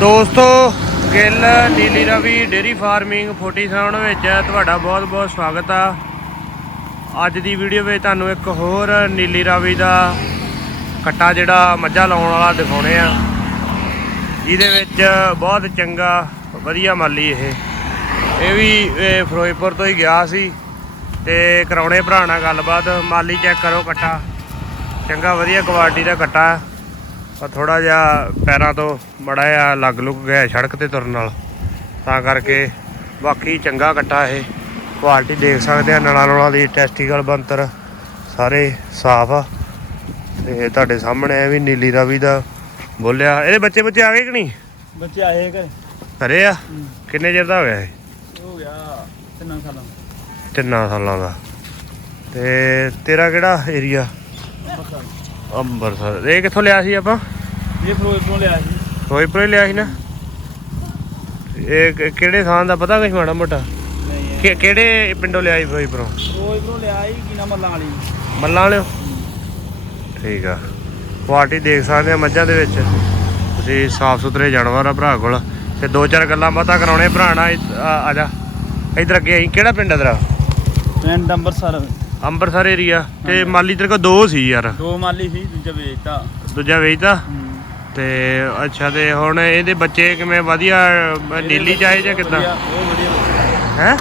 ਦੋਸਤੋ, ਗਿੱਲ, ਨੀਲੀ Ravi dairy farming 47 ਵਿੱਚ ਤੁਹਾਡਾ ਬਹੁਤ-ਬਹੁਤ ਸਵਾਗਤ ਆ। ਅੱਜ ਦੀ ਵੀਡੀਓ ਵਿੱਚ ਤੁਹਾਨੂੰ ਇੱਕ ਹੋਰ ਨੀਲੀ ਰਾਵੀ ਦਾ ਕੱਟਾ ਜਿਹੜਾ ਮੱਝਾਂ ਲਾਉਣ ਵਾਲਾ ਦਿਖਾਉਣੇ ਆ। ਜਿਹਦੇ ਵਿੱਚ ਬਹੁਤ ਚੰਗਾ, ਵਧੀਆ ਮਾਲੀ ਇਹ। ਇਹ ਵੀ ਫਿਰੋਜ਼ਪੁਰ ਤੋਂ ਹੀ ਗਿਆ ਸੀ ਤੇ ਕਰਾਉਣੇ ਭਰਾ ਨਾਲ ਗੱਲਬਾਤ। ਮਾਲੀ ਚੈੱਕ ਕਰੋ ਕੱਟਾ। ਚੰਗਾ, ਵਧੀਆ ਕੁਆਲਿਟੀ ਦਾ ਕੱਟਾ। ਪਰ ਥੋੜਾ ਜਿਹਾ ਪੈਰਾਂ ਤੋਂ ਬੜਾ ਜਿਹਾ ਲੱਗ ਲੁੱਕ ਗਿਆ ਸੜਕ ਤੇ ਤੁਰਨ ਨਾਲ। ਤਾਂ ਕਰਕੇ ਬਾਕੀ ਚੰਗਾ ਕੱਟਾ ਇਹ। ਕੁਆਲਿਟੀ ਦੇਖ ਸਕਦੇ ਆ ਨਲਾਂ ਨਲਾਂ ਦੀ ਟੈਸਟੀਕਲ ਬੰਤਰ ਸਾਰੇ ਸਾਫ਼ ਆ। ਤੇ ਤੁਹਾਡੇ ਸਾਹਮਣੇ ਇਹ ਵੀ ਨੀਲੀ ਰਾਵੀ ਦਾ ਬੋਲਿਆ ਇਹਦੇ ਬੱਚੇ ਬੱਚੇ ਆ ਗਏ ਕਿ ਨਹੀਂ? ਬੱਚੇ ਆਏ ਘਰ। ਘਰੇ ਆ? ਕਿੰਨੇ ਚਿਰ ਦਾ ਹੋ ਗਿਆ ਇਹ? ਹੋ ਗਿਆ ਤਿੰਨਾਂ ਸਾਲਾਂ ਤਿੰਨਾਂ ਸਾਲਾਂ ਦਾ। ਤੇ ਤੇਰਾ ਕਿਹੜਾ ਏਰੀਆ ਅੰਮ੍ਰਿਤਸਰ। ਇਹ ਕਿੱਥੋਂ ਲਿਆ ਸੀ ਆਪਾਂ? ਇਹ ਫਿਰੋਜ਼ਪੁਰੋਂ ਲਿਆ ਸੀ। ਫਿਰੋਜ਼ਪੁਰ ਹੀ ਲਿਆ ਸੀ ਨਾ? ਇਹ ਕਿ- ਕਿਹੜੇ ਥਾਂ ਦਾ ਪਤਾ ਕੁਛ ਮਾੜਾ ਮੋਟਾ? ਨਹੀਂ ਕਿ- ਕਿਹੜੇ ਪਿੰਡੋਂ ਲਿਆ ਸੀ ਫਿਰੋਜ਼ਪੁਰੋਂ? ਫਿਰੋਜ਼ਪੁਰੋਂ ਲਿਆ ਸੀ ਕੀ ਨਾਮ ਮੱਲਾਂ ਵਾਲੀ। ਮੱਲਾਂ ਵਾਲਿਓ? ਠੀਕ ਆ। ਕੁਆਲਿਟੀ ਦੇਖ ਸਕਦੇ ਆ ਮੱਝਾਂ ਦੇ ਵਿੱਚ। ਤੁਸੀਂ ਸਾਫ਼ ਸੁਥਰੇ ਜਾਨਵਰ ਆ ਭਰਾ ਕੋਲ। ਤੇ ਦੋ ਚਾਰ ਗੱਲਾਂ ਬਾਤਾਂ ਕਰਾਉਣੇ ਭਰਾ ਨਾਲ। ਇ- ਆ ਆ ਜਾ। ਇਧਰ ਅੱਗੇ ਆਈ। ਕਿਹੜਾ ਪਿੰਡ ਆ ਤੇਰਾ? ਪਿੰਡ ਅੰਮ੍ਰਿਤਸਰ। ਅੰਮ੍ਰਿਤਸਰ ਏਰੀਆ ਤੇ ਮਾਲੀ ਤੇਰੇ ਕੋਲ ਦੋ ਸੀ ਯਾਰ। ਦੋ ਮਾਲੀ ਸੀ ਦੂਜਾ ਵੇਚਤਾ। ਦੂਜਾ ਵੇਚਦਾ ਤੇ ਅੱਛਾ ਤੇ ਹੁਣ ਇਹਦੇ ਬੱਚੇ ਕਿਵੇਂ ਵਧੀਆ ਨੀਲੀ ਚ ਆਏ ਜਾਂ ਕਿੱਦਾਂ? ਹੈ।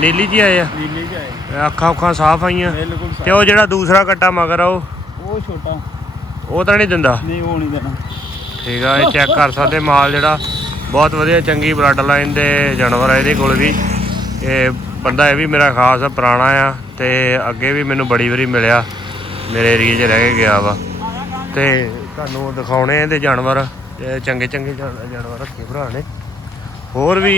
ਨੀਲੀ ਹੀ ਆਏ ਆ? ਨੀਲੇ ਚ ਆਏ। ਅੱਖਾਂ ਉੱਖਾਂ ਸਾਫ਼ ਆਈਆਂ। ਤੇ ਉਹ ਜਿਹੜਾ ਦੂਸਰਾ ਕੱਟਾ ਮਗਰ ਆ ਉਹ? ਉਹ ਛੋਟਾ। ਉਹ ਤਾਂ ਨਹੀਂ ਦਿੰਦਾ? ਨਹੀਂ ਉਹ ਨਹੀਂ ਦੇਣਾ। ਠੀਕ ਆ ਇਹ ਚੈੱਕ ਕਰ ਸਕਦੇ ਮਾਲ ਜਿਹੜਾ। ਬਹੁਤ ਵਧੀਆ ਚੰਗੀ ਬਲੱਡ ਲਾਈਨ ਦੇ ਜਾਨਵਰ ਆ ਇਹਦੇ ਕੋਲ ਵੀ। ਇਹ ਬੰਦਾ ਇਹ ਵੀ ਮੇਰਾ ਖਾਸ ਪੁਰਾਣਾ ਆ ਤੇ ਅੱਗੇ ਵੀ ਮੈਨੂੰ ਬੜੀ ਵਾਰੀ ਮਿਲਿਆ। ਮੇਰੇ ਏਰੀਏ 'ਚ ਰਹਿ ਕੇ ਗਿਆ ਵਾ। ਤੇ ਤੁਹਾਨੂੰ ਦਿਖਾਉਣੇ ਇਹਦੇ ਜਾਨਵਰ। ਚੰਗੇ ਚੰਗੇ ਜਾਨਵਰ ਰੱਖੇ ਭਰਾ ਨੇ। ਹੋਰ ਵੀ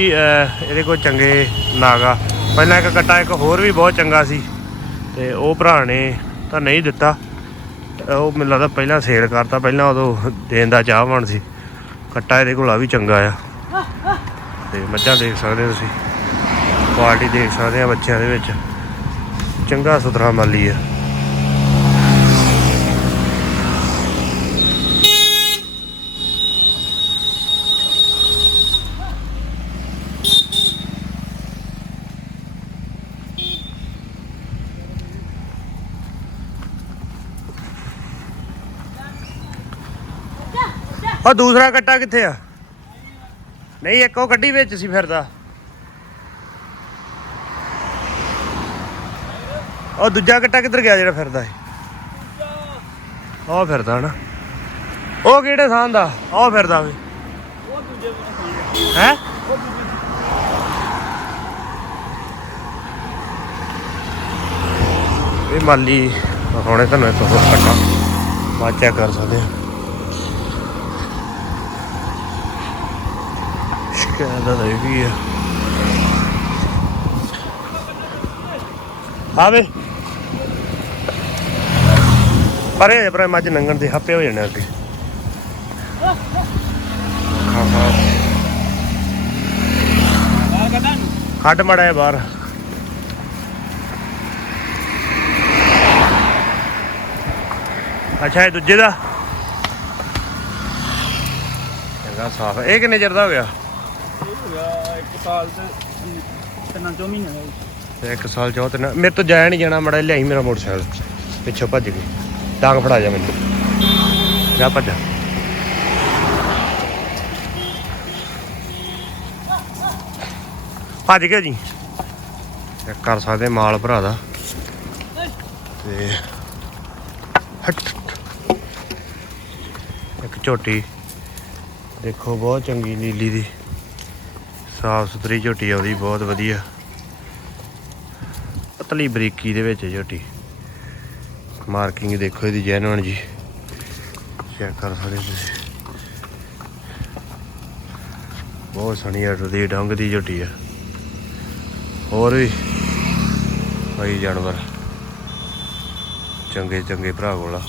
ਇਹਦੇ ਕੋਲ ਚੰਗੇ ਨਾਗਾ। ਪਹਿਲਾਂ ਇੱਕ ਕੱਟਾ, ਇੱਕ ਹੋਰ ਵੀ ਬਹੁਤ ਚੰਗਾ ਸੀ। ਤੇ ਉਹ ਭਰਾ ਨੇ ਤਾਂ ਨਹੀਂ ਦਿੱਤਾ। ਉਹ ਮੈਨੂੰ ਲੱਗਦਾ ਪਹਿਲਾਂ ਸੇਲ ਕਰਤਾ, ਪਹਿਲਾਂ ਉਦੋਂ ਦੇਣ ਦਾ ਚਾਹਵਾਨ ਸੀ। ਕੱਟਾ ਇਹਦੇ ਕੋਲ ਆ ਵੀ ਚੰਗਾ ਆ। ਤੇ ਮੱਝਾਂ ਦੇਖ ਸਕਦੇ ਹੋ ਤੁਸੀਂ। ਕੁਆਲਿਟੀ ਦੇਖ ਸਕਦੇ ਆ ਬੱਚਿਆਂ ਦੇ ਵਿੱਚ। ਚੰਗਾ ਸੁਥਰਾ ਮਾਲੀ ਆ। ਉਹ ਦੂਸਰਾ ਕੱਟਾ ਕਿੱਥੇ ਆ? ਨਹੀਂ, ਇੱਕ ਉਹ ਕੱਢੀ ਵਿੱਚ ਸੀ ਫਿਰਦਾ ਉਹ ਦੂਜਾ ਕੱਟਾ ਕਿੱਧਰ ਗਿਆ ਜਿਹੜਾ ਫਿਰਦਾ ਹੈ ਉਹ ਫਿਰਦਾ ਨਾ ਉਹ ਕਿਹੜੇ ਥਾਂ ਦਾ? ਉਹ ਫਿਰਦਾ ਵੇ। ਉਹ ਦੂਜੇ ਹੈ? ਇਹ ਮਾਲੀ ਹੁਣੇ ਤੁਹਾਨੂੰ ਇੱਕ ਹੋਰ ਕੱਟਾ ਬਾਚਾ ਕਰ ਸਕਦੇ ਆ। ਸ਼ਿਕਾਇਤ ਦਾ ਇਹ ਵੀ ਆ। ਆਵੇ। ਪਰੇ ਪਰੇ ਮੱਝ ਨੰਗਣ ਦੇ ਹੱਪੇ ਹੋ ਜਾਣੇ ਅੱਗੇ। ਹੱਡ ਮੜਾ ਬਾਹਰ। ਅੱਛਾ, ਇਹ ਦੂਜੇ ਦਾ। ਚੰਗਾ, ਸਾਫ਼ ਇਹ ਕਿੰਨੇ ਚਿਰ ਦਾ ਹੋ ਗਿਆ? ਹੋ ਗਿਆ ਇੱਕ ਸਾਲ ਤੇ ਤਿੰਨਾਂ ਚੋਂ ਮਹੀਨੇ ਤੇ ਇੱਕ ਸਾਲ ਚੌ ਤੇ ਮੇਰੇ ਤੋਂ ਜਾਇਆ ਨਹੀਂ ਜਾਣਾ, ਮੜਾ ਲਿਆਈ ਮੇਰਾ ਮੋਟਰਸਾਈਕਲ। ਪਿੱਛੋਂ ਭੱਜ ਗਈ। ਡਾਂਗ ਫੜਾ ਜਾ ਮੈਨੂੰ। ਜਾ ਭੱਜ ਭੱਜ ਗਿਆ ਜੀ। ਚੈੱਕ ਕਰ ਸਕਦੇ ਮਾਲ ਭਰਾ ਦਾ। ਤੇ ਹਟ। ਇੱਕ ਝੋਟੀ। ਦੇਖੋ, ਬਹੁਤ ਚੰਗੀ ਨੀਲੀ ਦੀ। ਸਾਫ਼ ਸੁਥਰੀ ਝੋਟੀ ਆਉਂਦੀ ਬਹੁਤ ਵਧੀਆ। ਪਤਲੀ ਬਰੀਕੀ ਦੇ ਵਿੱਚ ਝੋਟੀ ਮਾਰਕਿੰਗ ਦੇਖੋ ਇਹਦੀ ਜੈਨੂਨ ਜੀ। ਚੈੱਕ ਕਰ ਸਕਦੇ ਤੁਸੀਂ। ਬਹੁਤ ਸੋਹਣੀ ਅੱਡ ਦੀ ਡੰਗ ਦੀ ਝੋਟੀ ਆ। ਹੋਰ ਵੀ ਕਈ ਜਾਨਵਰ। ਚੰਗੇ ਚੰਗੇ ਭਰਾ ਕੋਲ ਆ।